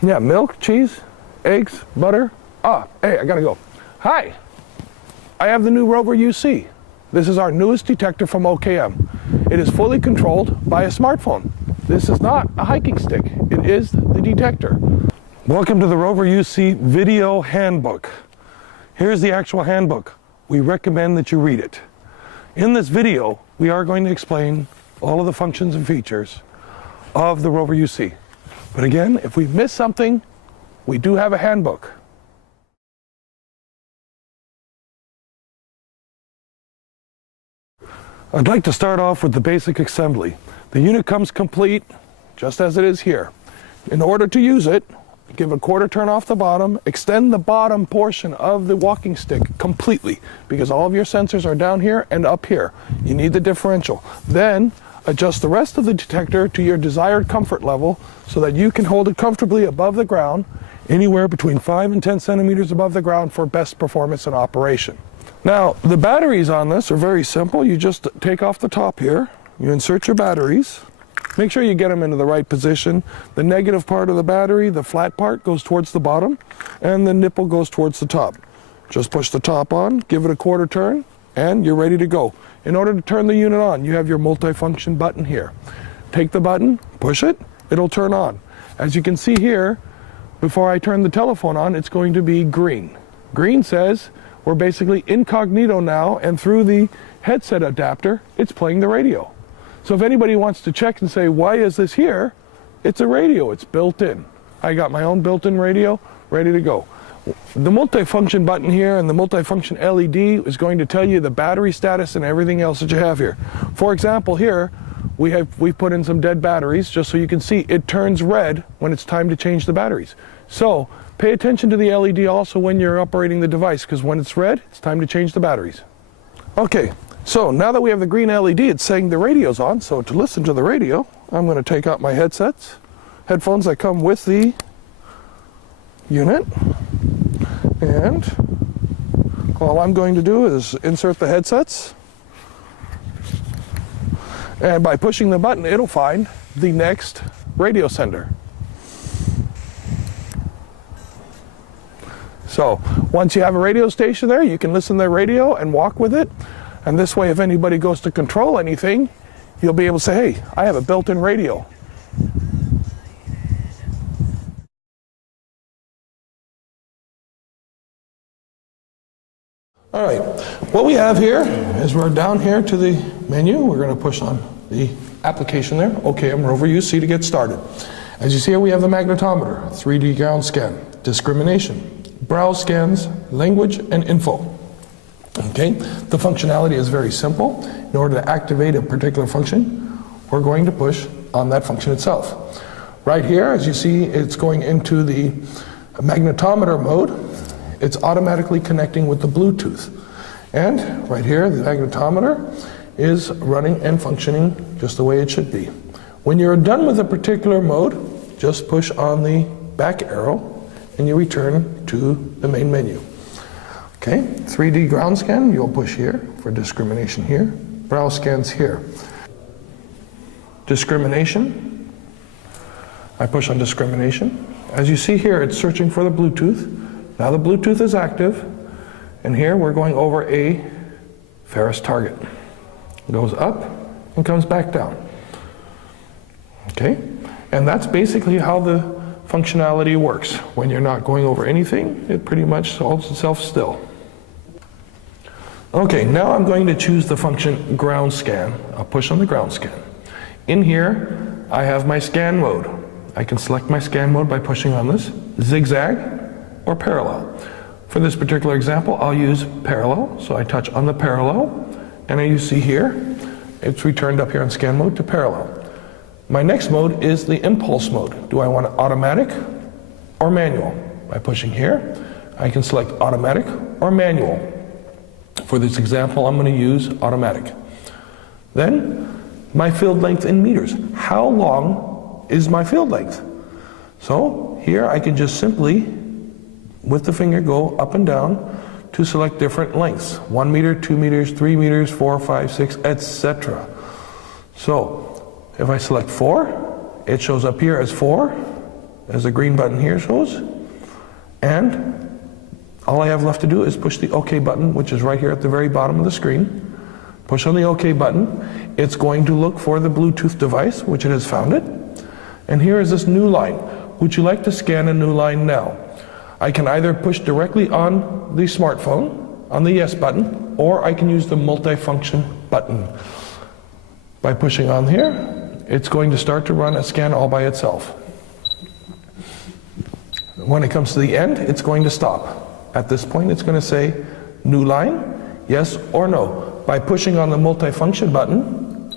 Yeah, milk, cheese, eggs, butter. Hey, I gotta go. Hi, I have the new Rover UC. This is our newest detector from OKM. It is fully controlled by a smartphone. This is not a hiking stick. It is the detector. Welcome to the Rover UC video handbook. Here's the actual handbook. We recommend that you read it. In this video, we are going to explain all of the functions and features of the Rover UC. But again, if we miss something, we do have a handbook. I'd like to start off with the basic assembly. The unit comes complete, just as it is here. In order to use it, give a quarter turn off the bottom, extend the bottom portion of the walking stick completely, because all of your sensors are down here and up here. You need the differential. Then, adjust the rest of the detector to your desired comfort level so that you can hold it comfortably above the ground, anywhere between 5 and 10 centimeters above the ground for best performance in operation. Now, the batteries on this are very simple. You just take off the top here, you insert your batteries, make sure you get them into the right position. The negative part of the battery, the flat part, goes towards the bottom, and the nipple goes towards the top. Just push the top on, give it a quarter turn, and you're ready to go. In order to turn the unit on, you have your multifunction button here. Take the button, push it, it'll turn on. As you can see here, before I turn the telephone on, it's going to be green. Green says we're basically incognito now, and through the headset adapter, it's playing the radio. So if anybody wants to check and say, why is this here? It's a radio, it's built in. I got my own built-in radio, ready to go. The multifunction button here and the multifunction LED is going to tell you the battery status and everything else that you have here. For example, here, we put in some dead batteries just so you can see it turns red when it's time to change the batteries. So pay attention to the LED also when you're operating the device, because when it's red, it's time to change the batteries. Okay, so now that we have the green LED, it's saying the radio's on. So to listen to the radio, I'm going to take out my headphones that come with the unit. And all I'm going to do is insert the headsets. And by pushing the button, it'll find the next radio sender. So once you have a radio station there, you can listen to the radio and walk with it. And this way, if anybody goes to control anything, you'll be able to say, hey, I have a built-in radio. All right, what we have here is we're down here to the menu. We're going to push on the application there, OKM Rover UC, to get started. As you see here, we have the magnetometer, 3D ground scan, discrimination, browse scans, language, and info. Okay, the functionality is very simple. In order to activate a particular function, we're going to push on that function itself. Right here, as you see, it's going into the magnetometer mode. It's automatically connecting with the Bluetooth. And right here, the magnetometer is running and functioning just the way it should be. When you're done with a particular mode, just push on the back arrow and you return to the main menu. Okay, 3D ground scan, you'll push here for discrimination here. Browse scans here. Discrimination, I push on discrimination. As you see here, it's searching for the Bluetooth. Now the Bluetooth is active, and here we're going over a ferrous target. It goes up and comes back down. Okay, and that's basically how the functionality works. When you're not going over anything, it pretty much holds itself still. Okay, now I'm going to choose the function ground scan. I'll push on the ground scan. In here, I have my scan mode. I can select my scan mode by pushing on this, zigzag or parallel. For this particular example, I'll use parallel. So I touch on the parallel, and as you see here, it's returned up here in scan mode to parallel. My next mode is the impulse mode. Do I want it automatic or manual? By pushing here, I can select automatic or manual. For this example, I'm going to use automatic. Then, my field length in meters. How long is my field length? So here I can just simply, with the finger, go up and down to select different lengths. 1 meter, 2 meters, 3 meters, 4, 5, 6, etc. So if I select 4, it shows up here as 4. as the green button here shows. And all I have left to do is push the OK button, which is right here at the very bottom of the screen. Push on the OK button. It's going to look for the Bluetooth device, which it has found it. And here is this new line. Would you like to scan a new line now? I can either push directly on the smartphone, on the yes button, or I can use the multifunction button. By pushing on here, it's going to start to run a scan all by itself. When it comes to the end, it's going to stop. At this point, it's going to say new line, yes or no. By pushing on the multifunction button,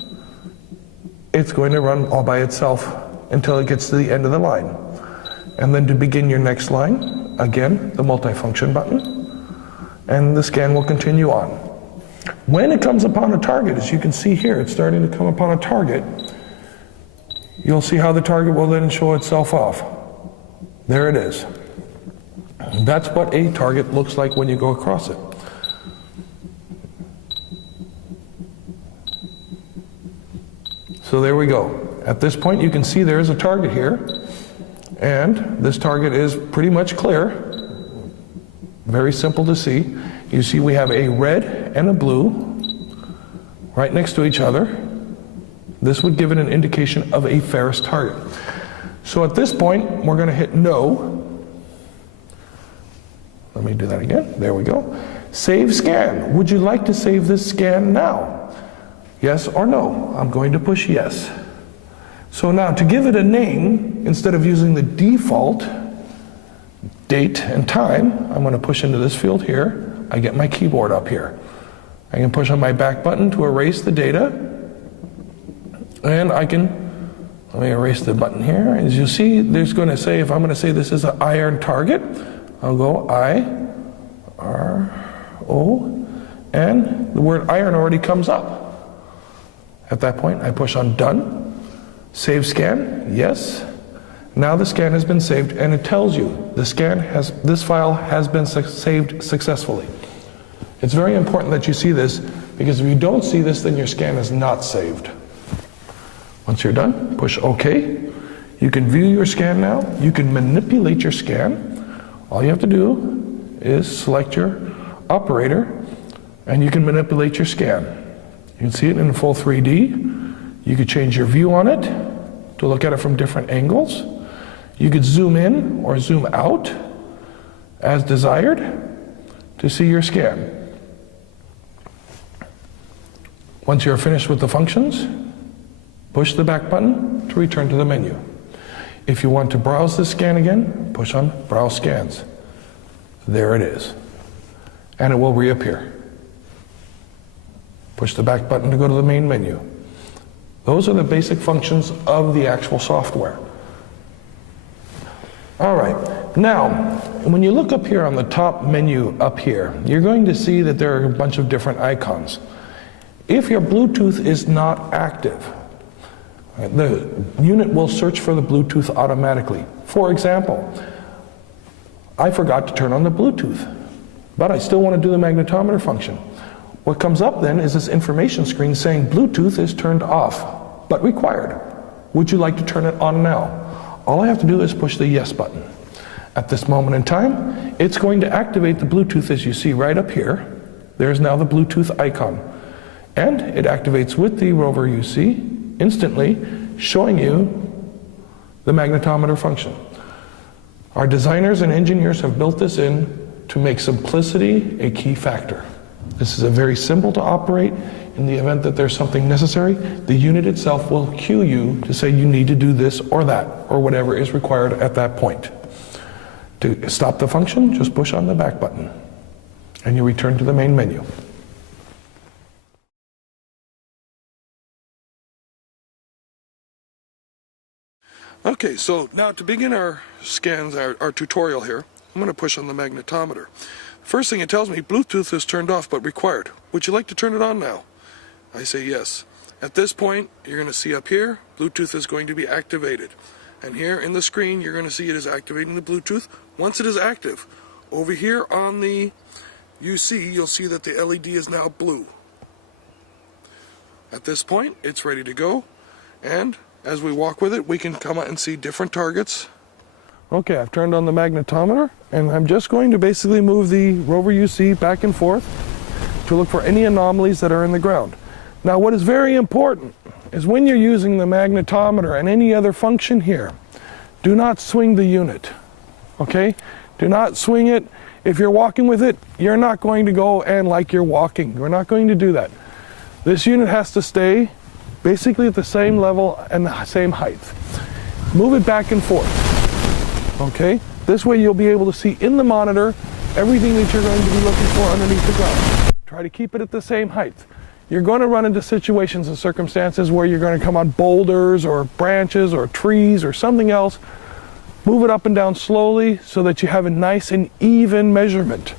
it's going to run all by itself until it gets to the end of the line. And then to begin your next line, again, the multifunction button, and the scan will continue on. When it comes upon a target, as you can see here, it's starting to come upon a target, you'll see how the target will then show itself off. There it is. That's what a target looks like when you go across it. So there we go. At this point, you can see there is a target here, and this target is pretty much clear. Very simple to see. You see we have a red and a blue right next to each other. This would give it an indication of a ferrous target. So at this point, we're going to hit no. Let me do that again. There we go. Save scan. Would you like to save this scan now? Yes or no? I'm going to push yes. So now to give it a name, instead of using the default date and time, I'm going to push into this field here. I get my keyboard up here. I can push on my back button to erase the data. And I can, let me erase the button here. As you see, there's going to say, if I'm going to say this is an iron target, I'll go I-R-O, and the word iron already comes up. At that point, I push on done, save scan, yes. Now the scan has been saved, and it tells you this file has been saved successfully. It's very important that you see this, because if you don't see this, then your scan is not saved. Once you're done, push OK. You can view your scan now. You can manipulate your scan. All you have to do is select your operator, and you can manipulate your scan. You can see it in full 3D. You could change your view on it to look at it from different angles. You could zoom in or zoom out as desired to see your scan. Once you're finished with the functions, push the back button to return to the menu. If you want to browse the scan again, push on Browse Scans. There it is. And it will reappear. Push the back button to go to the main menu. Those are the basic functions of the actual software. All right, now, when you look up here on the top menu up here, you're going to see that there are a bunch of different icons. If your Bluetooth is not active, the unit will search for the Bluetooth automatically. For example, I forgot to turn on the Bluetooth, but I still want to do the magnetometer function. What comes up then is this information screen saying Bluetooth is turned off, but required. Would you like to turn it on now? All I have to do is push the yes button. At this moment in time, it's going to activate the Bluetooth, as you see right up here. There's now the Bluetooth icon. And it activates with the Rover UC instantly, showing you the magnetometer function. Our designers and engineers have built this in to make simplicity a key factor. This is a very simple to operate. In the event that there's something necessary, the unit itself will cue you to say you need to do this or that, or whatever is required at that point. To stop the function, just push on the back button, and you return to the main menu. Okay, so now to begin our scans, our tutorial here, I'm going to push on the magnetometer. First thing it tells me, Bluetooth is turned off but required. Would you like to turn it on now? I say yes. At this point, you're going to see up here, Bluetooth is going to be activated. And here in the screen, you're going to see it is activating the Bluetooth. Once it is active, over here on the UC, you'll see that the LED is now blue. At this point, it's ready to go. And as we walk with it, we can come out and see different targets Okay, I've turned on the magnetometer, and I'm just going to basically move the Rover UC back and forth to look for any anomalies that are in the ground. Now, what is very important is when you're using the magnetometer and any other function here, do not swing the unit, okay? Do not swing it. If you're walking with it, you're not going to go and like you're walking. We're not going to do that. This unit has to stay basically at the same level and the same height. Move it back and forth, okay? This way you'll be able to see in the monitor everything that you're going to be looking for underneath the ground. Try to keep it at the same height. You're going to run into situations and circumstances where you're going to come on boulders or branches or trees or something else. Move it up and down slowly so that you have a nice and even measurement.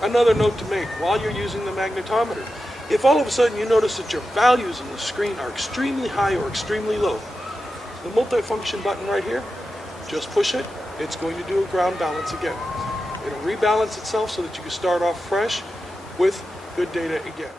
Another note to make while you're using the magnetometer. If all of a sudden you notice that your values on the screen are extremely high or extremely low, the multifunction button right here, just push it. It's going to do a ground balance again. It'll rebalance itself so that you can start off fresh with good data again.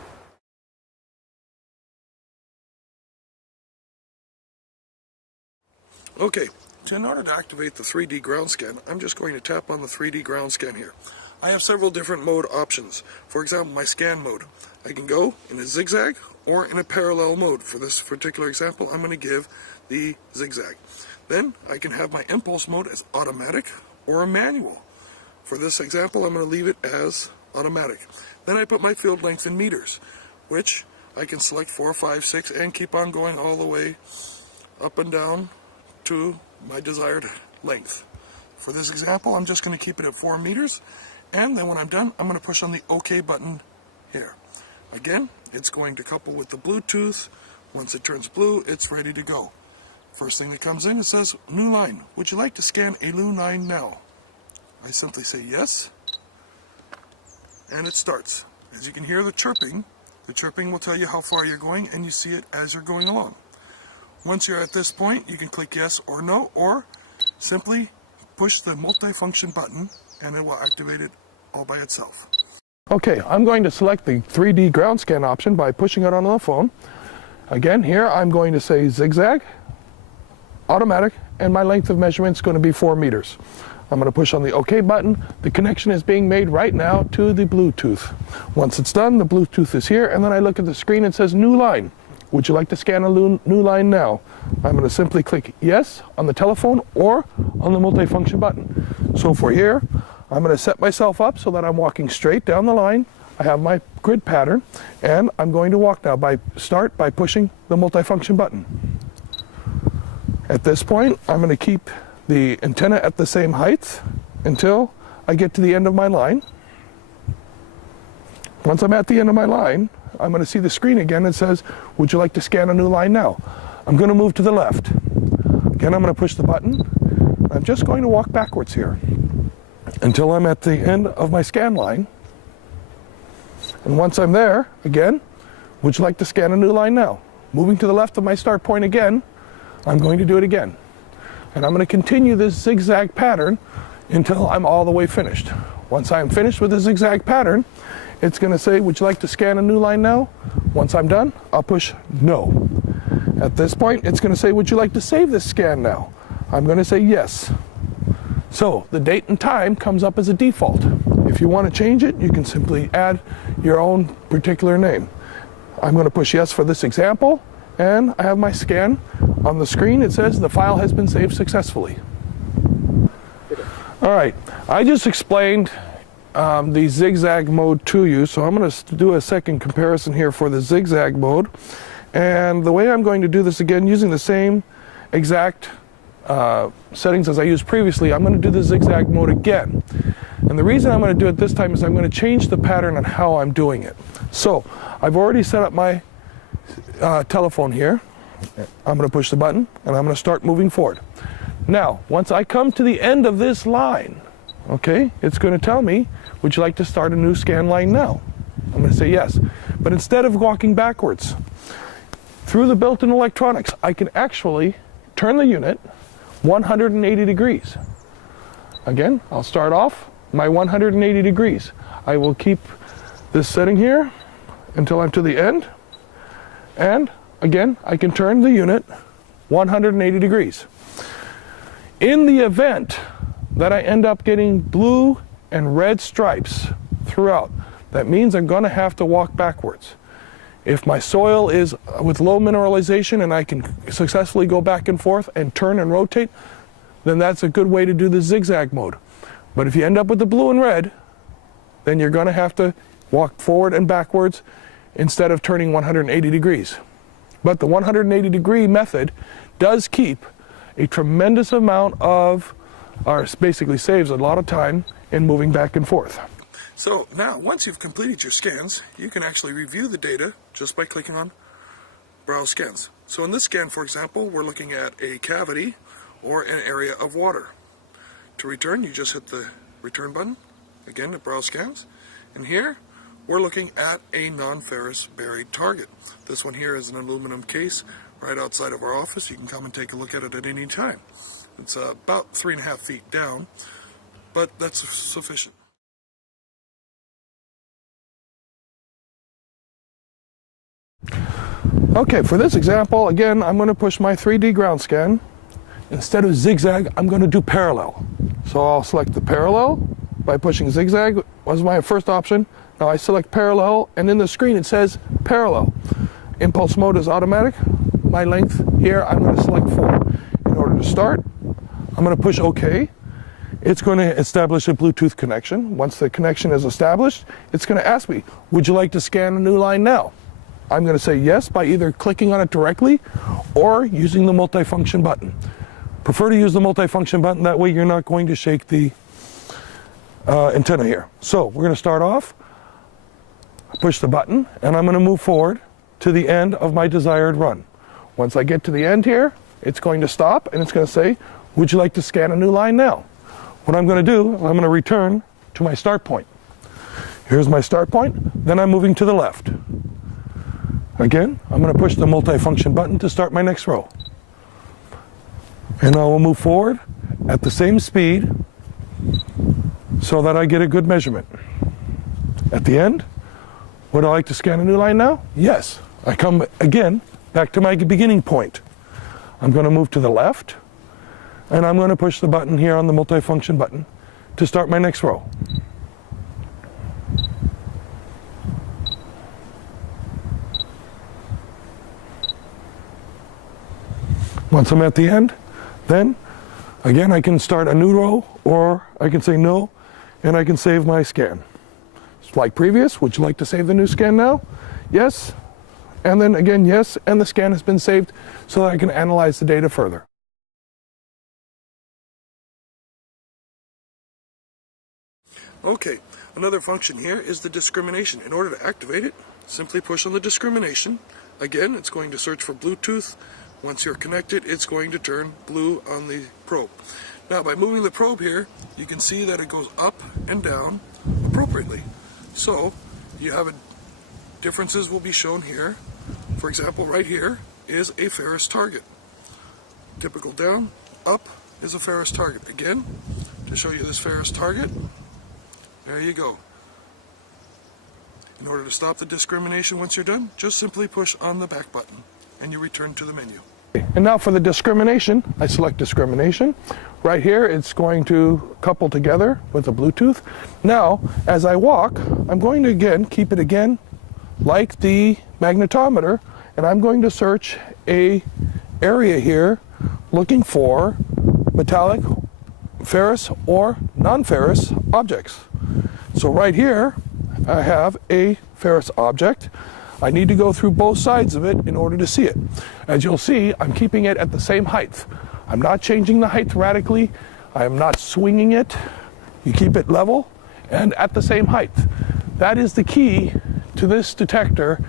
Okay, so in order to activate the 3D ground scan, I'm just going to tap on the 3D ground scan here. I have several different mode options. For example, my scan mode. I can go in a zigzag or in a parallel mode. For this particular example, I'm going to give the zigzag. Then I can have my impulse mode as automatic or a manual. For this example, I'm going to leave it as automatic. Then I put my field length in meters, which I can select 4, 5, 6, and keep on going all the way up and down to my desired length. For this example, I'm just going to keep it at 4 meters, and then when I'm done, I'm going to push on the OK button here. Again, it's going to couple with the Bluetooth. Once it turns blue, it's ready to go. First thing that comes in, it says, new line. Would you like to scan a new line now? I simply say yes, and it starts. As you can hear the chirping will tell you how far you're going, and you see it as you're going along. Once you're at this point, you can click yes or no, or simply push the multifunction button, and it will activate it all by itself. Okay, I'm going to select the 3D ground scan option by pushing it on the phone. Again, here I'm going to say zigzag, automatic, and my length of measurement is going to be 4 meters. I'm going to push on the OK button. The connection is being made right now to the Bluetooth. Once it's done, the Bluetooth is here, and then I look at the screen and it says new line. Would you like to scan a new line now? I'm going to simply click yes on the telephone or on the multifunction button. So for here, I'm going to set myself up so that I'm walking straight down the line. I have my grid pattern, and I'm going to walk now by pushing the multifunction button. At this point, I'm going to keep the antenna at the same height until I get to the end of my line. Once I'm at the end of my line, I'm going to see the screen again that says, would you like to scan a new line now? I'm going to move to the left. Again, I'm going to push the button. I'm just going to walk backwards here until I'm at the end of my scan line. And once I'm there, again, would you like to scan a new line now? Moving to the left of my start point again, I'm going to do it again. And I'm going to continue this zigzag pattern until I'm all the way finished. Once I'm finished with the zigzag pattern, it's going to say, would you like to scan a new line now? Once I'm done, I'll push no. At this point, it's going to say, would you like to save this scan now? I'm going to say yes. So the date and time comes up as a default. If you want to change it, you can simply add your own particular name. I'm going to push yes for this example, and I have my scan. On the screen, it says the file has been saved successfully. All right, I just explained the zigzag mode to you, so I'm going to do a second comparison here for the zigzag mode. And the way I'm going to do this again, using the same exact settings as I used previously, I'm going to do the zigzag mode again. And the reason I'm going to do it this time is I'm going to change the pattern on how I'm doing it. So I've already set up my telephone here. I'm going to push the button, and I'm going to start moving forward. Now, once I come to the end of this line, okay, it's going to tell me, would you like to start a new scan line now? I'm going to say yes. But instead of walking backwards, through the built-in electronics, I can actually turn the unit 180 degrees. Again, I'll start off my 180 degrees. I will keep this setting here until I'm to the end, and again, I can turn the unit 180 degrees. In the event that I end up getting blue and red stripes throughout, that means I'm going to have to walk backwards. If my soil is with low mineralization and I can successfully go back and forth and turn and rotate, then that's a good way to do the zigzag mode. But if you end up with the blue and red, then you're going to have to walk forward and backwards instead of turning 180 degrees. But the 180 degree method does keep a tremendous amount of, or basically saves a lot of time in moving back and forth. So now, once you've completed your scans, you can actually review the data just by clicking on Browse Scans. So in this scan, for example, we're looking at a cavity or an area of water. To return, you just hit the return button, again to Browse Scans. And here, we're looking at a non-ferrous buried target. This one here is an aluminum case right outside of our office. You can come and take a look at it at any time. It's about 3.5 feet down, but that's sufficient. Okay, for this example, again, I'm going to push my 3D ground scan. Instead of zigzag, I'm going to do parallel. So I'll select the parallel by pushing zigzag, was my first option. Now I select parallel, and in the screen it says parallel. Impulse mode is automatic. My length here, I'm going to select 4. In order to start, I'm going to push OK. It's going to establish a Bluetooth connection. Once the connection is established, it's going to ask me, would you like to scan a new line now? I'm going to say yes by either clicking on it directly or using the multifunction button. Prefer to use the multifunction button, that way you're not going to shake the antenna here. So we're going to start off, push the button, and I'm going to move forward to the end of my desired run. Once I get to the end here, it's going to stop and it's going to say, would you like to scan a new line now? What I'm going to do, I'm going to return to my start point. Here's my start point, then I'm moving to the left. Again, I'm going to push the multifunction button to start my next row. And I will move forward at the same speed so that I get a good measurement. At the end, would I like to scan a new line now? Yes. I come again back to my beginning point. I'm going to move to the left, and I'm going to push the button here on the multifunction button to start my next row. Once I'm at the end, then again I can start a new row, or I can say no, and I can save my scan. It's like previous, would you like to save the new scan now? Yes, and then again yes, and the scan has been saved so that I can analyze the data further. Okay, another function here is the discrimination. In order to activate it, simply push on the discrimination. Again, it's going to search for Bluetooth. Once you're connected, it's going to turn blue on the probe. Now, by moving the probe here, you can see that it goes up and down appropriately. So, you have differences will be shown here. For example, right here is a ferrous target. Typical down, up is a ferrous target. Again, to show you this ferrous target, there you go. In order to stop the discrimination once you're done, just simply push on the back button and you return to the menu. And now for the discrimination, I select discrimination. Right here, it's going to couple together with the Bluetooth. Now, as I walk, I'm going to again keep it again like the magnetometer, and I'm going to search a area here looking for metallic, ferrous, or non-ferrous objects. So right here, I have a ferrous object. I need to go through both sides of it in order to see it. As you'll see, I'm keeping it at the same height. I'm not changing the height radically. I am not swinging it. You keep it level and at the same height. That is the key to this detector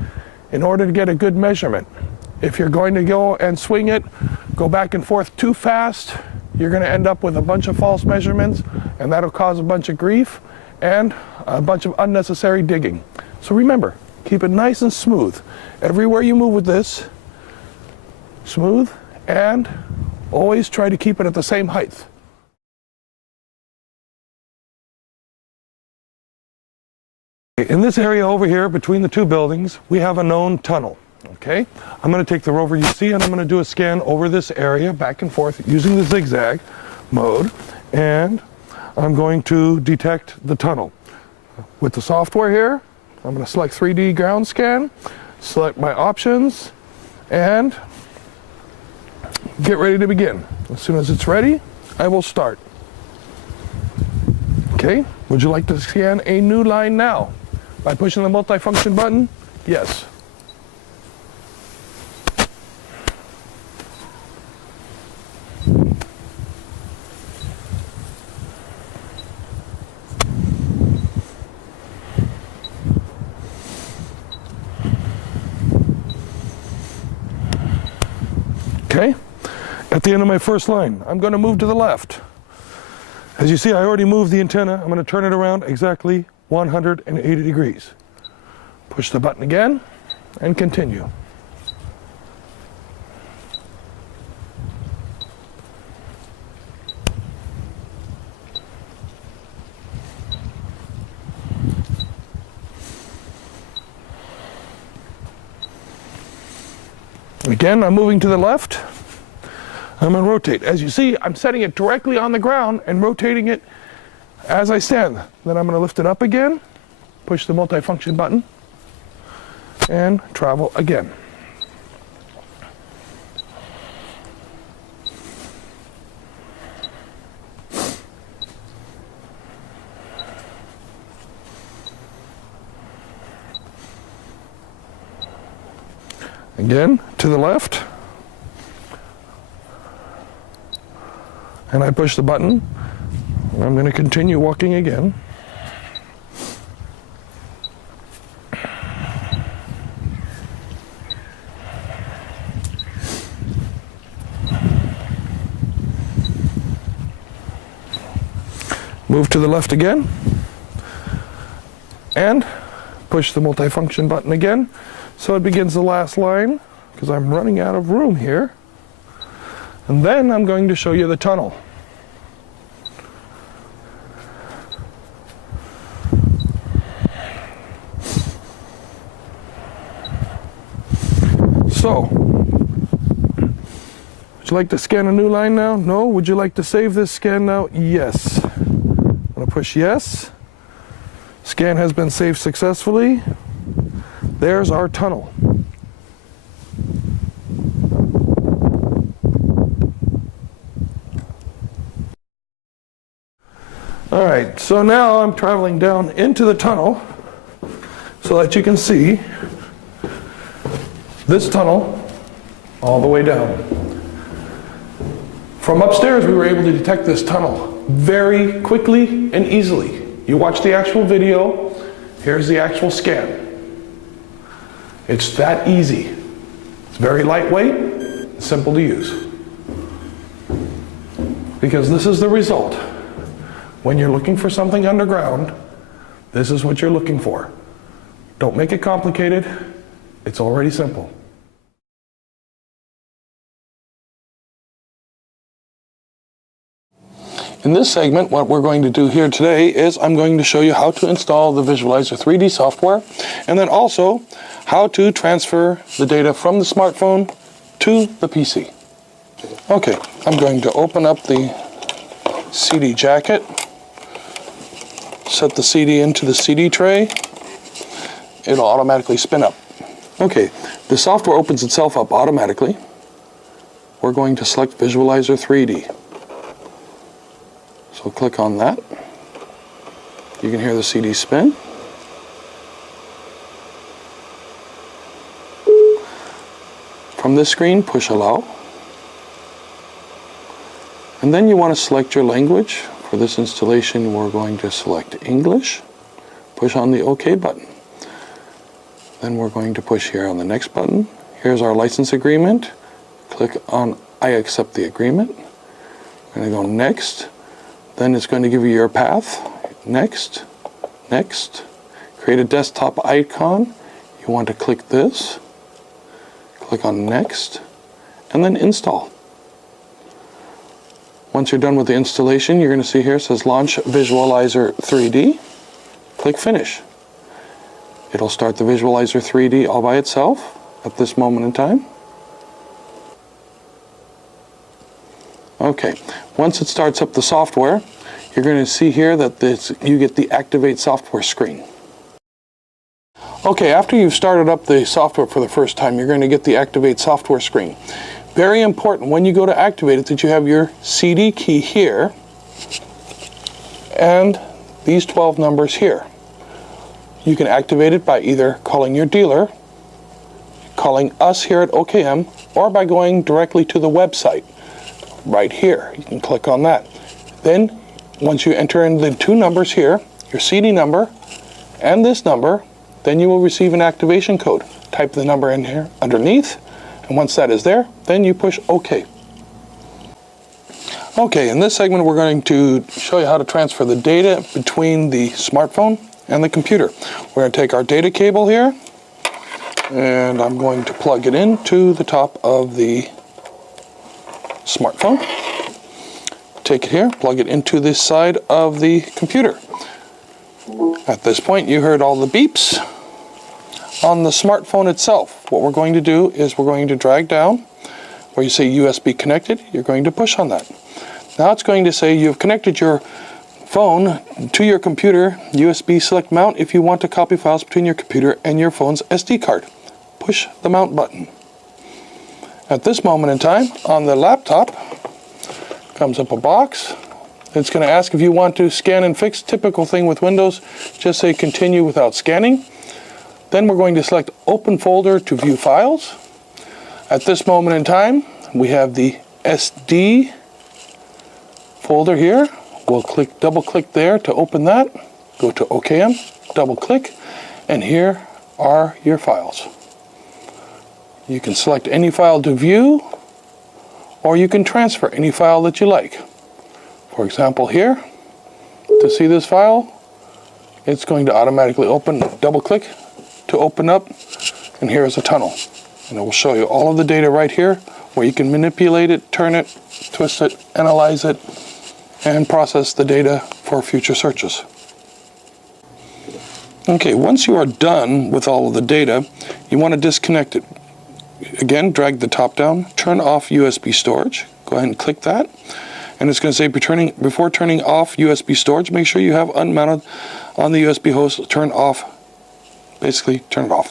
in order to get a good measurement. If you're going to go and swing it, go back and forth too fast, you're going to end up with a bunch of false measurements, and that'll cause a bunch of grief and a bunch of unnecessary digging. So remember, keep it nice and smooth. Everywhere you move with this, smooth, and always try to keep it at the same height. In this area over here between the two buildings, we have a known tunnel. Okay, I'm going to take the Rover UC and I'm going to do a scan over this area back and forth using the zigzag. mode, and I'm going to detect the tunnel. With the software here, I'm going to select 3D ground scan, select my options, and get ready to begin. As soon as it's ready, I will start. Okay, would you like to scan a new line now? By pushing the multifunction button? Yes. Okay, at the end of my first line, I'm going to move to the left. As you see, I already moved the antenna. I'm going to turn it around exactly 180 degrees. Push the button again and continue. Again, I'm moving to the left. I'm going to rotate. As you see, I'm setting it directly on the ground and rotating it as I stand. Then I'm going to lift it up again, push the multifunction button, and travel again. Again, to the left. And I push the button. I'm going to continue walking again. Move to the left again. And push the multifunction button again. So it begins the last line, because I'm running out of room here. And then I'm going to show you the tunnel. So, would you like to scan a new line now? No? Would you like to save this scan now? Yes. I'm going to push yes. Scan has been saved successfully. There's our tunnel. All right, so now I'm traveling down into the tunnel so that you can see this tunnel all the way down. From upstairs, we were able to detect this tunnel very quickly and easily. You watch the actual video, here's the actual scan. It's that easy. It's very lightweight, simple to use. Because this is the result. When you're looking for something underground, this is what you're looking for. Don't make it complicated. It's already simple. In this segment, what we're going to do here today is I'm going to show you how to install the Visualizer 3D software, and then also how to transfer the data from the smartphone to the PC. Okay, I'm going to open up the CD jacket, set the CD into the CD tray. It'll automatically spin up. Okay, the software opens itself up automatically. We're going to select Visualizer 3D. So click on that. You can hear the CD spin. From this screen, push allow. And then you want to select your language. For this installation, we're going to select English. Push on the OK button. Then we're going to push here on the next button. Here's our license agreement. Click on I accept the agreement. We're going to go next. Then it's going to give you your path. Next, next. Create a desktop icon. You want to click this. Click on next, and then install. Once you're done with the installation, you're going to see here it says Launch Visualizer 3D. Click Finish. It'll start the Visualizer 3D all by itself at this moment in time. Okay, once it starts up the software, you're going to see here that you get the Activate Software screen. Okay, after you've started up the software for the first time, you're going to get the Activate Software screen. Very important when you go to activate it that you have your CD key here and these 12 numbers here. You can activate it by either calling your dealer, calling us here at OKM, or by going directly to the website right here. You can click on that. Then once you enter in the two numbers here, your CD number and this number, then you will receive an activation code. Type the number in here underneath, and once that is there, then you push OK. Okay, in this segment we're going to show you how to transfer the data between the smartphone and the computer. We're going to take our data cable here, and I'm going to plug it into the top of the smartphone. Take it here, plug it into this side of the computer. At this point, you heard all the beeps on the smartphone itself. What we're going to do is we're going to drag down where you say USB connected. You're going to push on that. Now it's going to say you've connected your phone to your computer. USB select mount if you want to copy files between your computer and your phone's SD card. Push the mount button. At this moment in time, on the laptop, comes up a box. It's going to ask if you want to scan and fix. Typical thing with Windows, just say continue without scanning. Then we're going to select open folder to view files. At this moment in time, we have the SD folder here. We'll double click there to open that. Go to OKM, double click, and here are your files. You can select any file to view, or you can transfer any file that you like. For example here, to see this file, it's going to automatically open, double click to open up, and here is a tunnel. And it will show you all of the data right here, where you can manipulate it, turn it, twist it, analyze it, and process the data for future searches. Okay, once you are done with all of the data, you want to disconnect it. Again, drag the top down, turn off USB storage. Go ahead and click that. And it's going to say before turning off USB storage, make sure you have unmounted on the USB host, turn off, basically turn it off.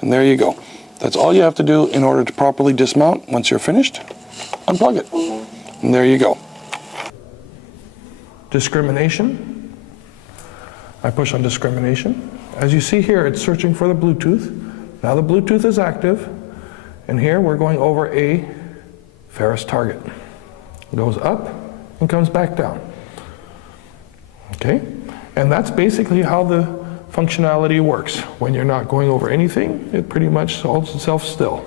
And there you go. That's all you have to do in order to properly dismount. Once you're finished, unplug it. And there you go. Discrimination. I push on discrimination. As you see here, it's searching for the Bluetooth. Now the Bluetooth is active. And here we're going over a ferrous target. It goes up and comes back down. Okay? And that's basically how the functionality works. When you're not going over anything, it pretty much holds itself still.